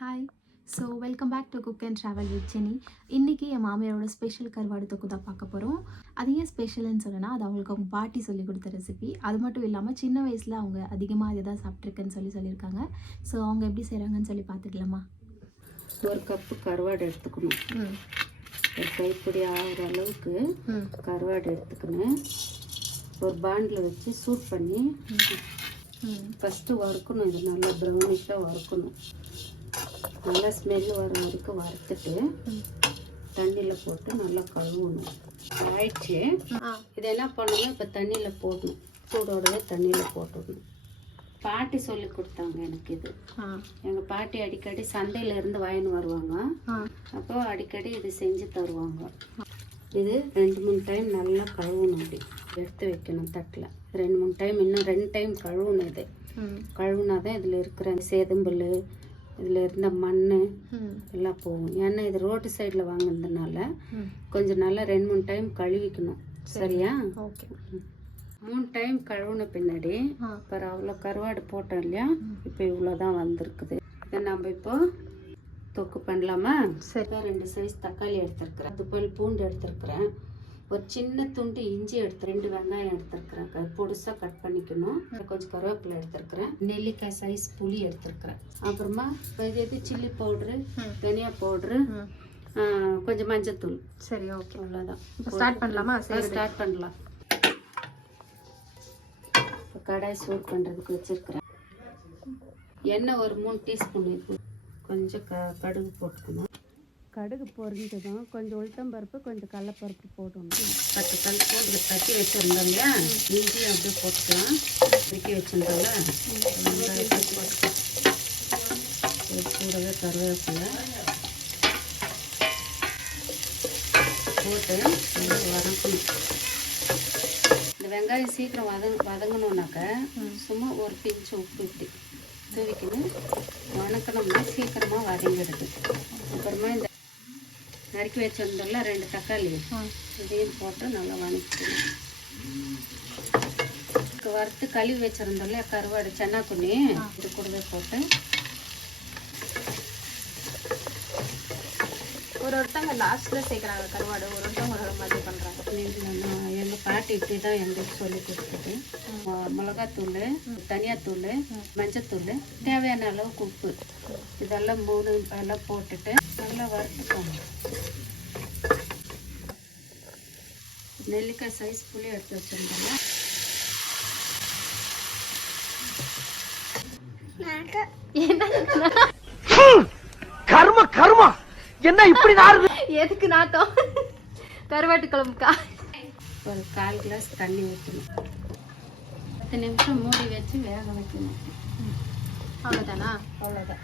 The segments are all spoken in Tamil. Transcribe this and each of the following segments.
Hi, so welcome back to cook and travel with Jeni. இன்றைக்கி என் மாமியாரோட ஸ்பெஷல் கருவாடு தொக்கு தான் பார்க்க போகிறோம். அது ஏன் ஸ்பெஷல்னு சொன்னேன்னா, அது அவங்களுக்கு அவங்க பாட்டி சொல்லி கொடுத்த ரெசிபி. அது மட்டும் இல்லாமல் சின்ன வயசில் அவங்க அதிகமாக இதை தான் சாப்பிட்ருக்குன்னு சொல்லியிருக்காங்க. ஸோ அவங்க எப்படி செய்கிறாங்கன்னு சொல்லி பார்த்துக்கலாமா? ஒரு கப்பு கருவாடு எடுத்துக்கணும். ஒரு கைப்பிடி ஆகிற அளவுக்கு கருவாடு எடுத்துக்கணும். ஒரு பாண்டில் வச்சு சூட் பண்ணி ஃபஸ்ட்டு வறுக்கணும். இது நல்லா ப்ரௌனிஷாக வறுக்கணும். நல்லா ஸ்மெல் வர வரைக்கும் வறுத்துட்டு தண்ணியில் போட்டு நல்லா கழுவணும். ஆயிடுச்சு. இது என்ன பண்ணணும், இப்போ தண்ணியில் போடணும். சூடோடவே தண்ணியில் போட்டுடணும். பாட்டி சொல்லி கொடுத்தாங்க எனக்கு இது. எங்கள் பாட்டி அடிக்கடி சந்தையிலேருந்து வாங்கின்னு வருவாங்க. அப்போ அடிக்கடி இது செஞ்சு தருவாங்க. இது 2-3 டைம் நல்லா கழுவணும். அப்படி எடுத்து வைக்கணும் தட்டில். 2-3 டைம், இன்னும் 2 டைம் கழுவணும். இது கழுவுனா தான் இதில் இருக்கிற சேதம்பல், இதில் இருந்த மண் எல்லாம் போகும். ஏன்னா இது ரோட்டு சைடில் வாங்கினதுனால கொஞ்சம் நல்லா 2-3 டைம் கழுவிக்கணும். சரியா? ஓகே. 3 டைம் கழுவுன பின்னாடி அப்புறம் அவ்வளோ கருவாடு போட்டோம் இல்லையா, இப்போ இவ்வளோ தான் வந்திருக்குது. இதை நம்ம இப்போ தொக்கு பண்ணலாமா? சரி. 2 சைஸ் தக்காளி எடுத்துருக்குறேன். 10 பல் பூண்டு எடுத்துருக்குறேன். ஒரு சின்ன துண்டு இஞ்சி 2 வெங்காயம் எடுத்துருக்குறேன். பொடிசாக கட் பண்ணிக்கணும். கொஞ்சம் கருவேப்பிலை எடுத்துருக்குறேன். நெல்லிக்காய் சைஸ் புளி எடுத்துருக்குறேன். அப்புறமா இது சில்லி பவுட்ரு, தனியா பவுட்ரு, கொஞ்சம் மஞ்சத்தூள். சரி, ஓகே. அவ்வளோதான். ஸ்டார்ட் பண்ணலாமா? ஸ்டார்ட் பண்ணலாம். இப்போ கடாய் சூட் பண்ணுறதுக்கு வச்சுருக்குறேன். எண்ணெய் ஒரு 3 டீஸ்பூன் இருக்கும். கொஞ்சம் கடுகு போட்டுக்கணும். கடுகு பொரிஞ்சதும் கொஞ்சம் உளுத்தம்பருப்பு, கொஞ்சம் கடலைப்பருப்பு போடணும். 10 கல் போட்டு தட்டி வச்சுருந்தோம் இல்லையா, இஞ்சியும் அப்படியே போட்டுக்கலாம். தட்டி வச்சுருந்தோம்ல, கூடவே கருவேப்பிலை போட்டு வதக்கணும். இந்த வெங்காயம் சீக்கிரம் வதங்கணுன்னாக்க சும்மா ஒரு பிஞ்சு உப்பு இப்படி தூவிக்கணும். வணக்கணும்னா சீக்கிரமாக வதங்கிடுது. அப்புறமா இந்த நறுக்கி வச்சிருந்தோம்ல 2 தக்காளி, இதையும் போட்டு நல்லா வதக்கிக்கணும். வறுத்து கழுவி வச்சிருந்தோம்ல கருவாடு சென்னாக்குண்ணி, இது கூடவே போட்டு ஒருத்தவங்க லாஸ்ட்டில் சேர்க்குறாங்க கருவாடு, ஒருத்தவங்க ஒரு மாதிரி பண்ணுறாங்க. எங்கள் பாட்டி இப்படி தான் எங்களுக்கு சொல்லி கொடுத்தது. மிளகாத்தூள், தனியாத்தூள், மஞ்சத்தூள், தேவையான அளவுக்கு உப்பு, இதெல்லாம் 3 எல்லாம் போட்டுட்டு நல்லா வறுத்துக்கோங்க. நெல்லிக்காய் சைஸ் புளி எடுத்து வச்சுருந்தோம்ல, கர்ம கர்மா என்ன இப்படி நாறுது? எதுக்கு நாட்டம்? கருவாட்டு குழம்புக்கா? ஒரு 1/4 கிளாஸ் தண்ணி ஊற்றணும். 10 நிமிஷம் மூடி வச்சு வேக வைக்கணும். அவ்வளோதானா? அவ்வளோதான்.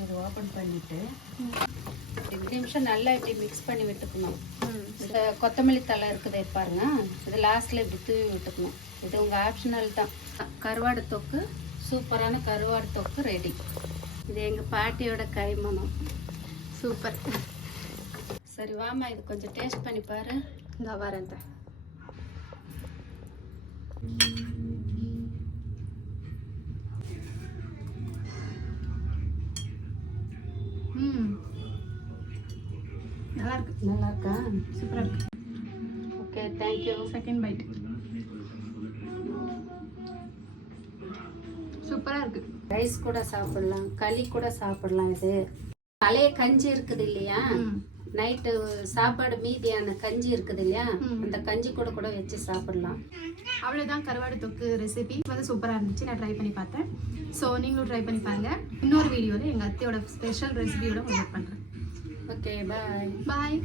இது ஓப்பன் பண்ணிவிட்டு 2 நிமிஷம் நல்லா இப்படி மிக்ஸ் பண்ணி விட்டுக்கணும். இந்த கொத்தமல்லி தழை இருக்குது பாருங்க, இது லாஸ்ட்டில் இப்படி தூவி விட்டுக்கணும். இது உங்கள் ஆப்ஷனல் தான். கருவாடு தொக்கு, சூப்பரான கருவாடு தொக்கு ரெடி. இது எங்கள் பாட்டியோட கைமணம். சூப்பர். சரி வாமா, இது கொஞ்சம் டேஸ்ட் பண்ணி பாரு. இந்த வரேன். நல்லா இருக்கு. நல்லா இருக்கா? சூப்பராக இருக்கு. Okay, thank you. Second byte. சூப்பராக இருக்கு. ரைஸ் கூட சாப்பிடலாம், களி கூட சாப்பிடலாம். இது பழைய கஞ்சி இருக்குது இல்லையா, நைட்டு சாப்பாடு மீதியான கஞ்சி இருக்குது இல்லையா, அந்த கஞ்சி கூட வச்சு சாப்பிடலாம். அவ்வளோதான் கருவாடு தொக்கு ரெசிபி வந்து சூப்பராக இருந்துச்சு. நான் ட்ரை பண்ணி பார்த்தேன். ஸோ நீங்களும் ட்ரை பண்ணி பாருங்கள். இன்னொரு வீடியோவில் எங்கள் அத்தையோட ஸ்பெஷல் ரெசிபியோட உங்களுக்கு பண்ணுறேன். ஓகே, பாய். பாய்.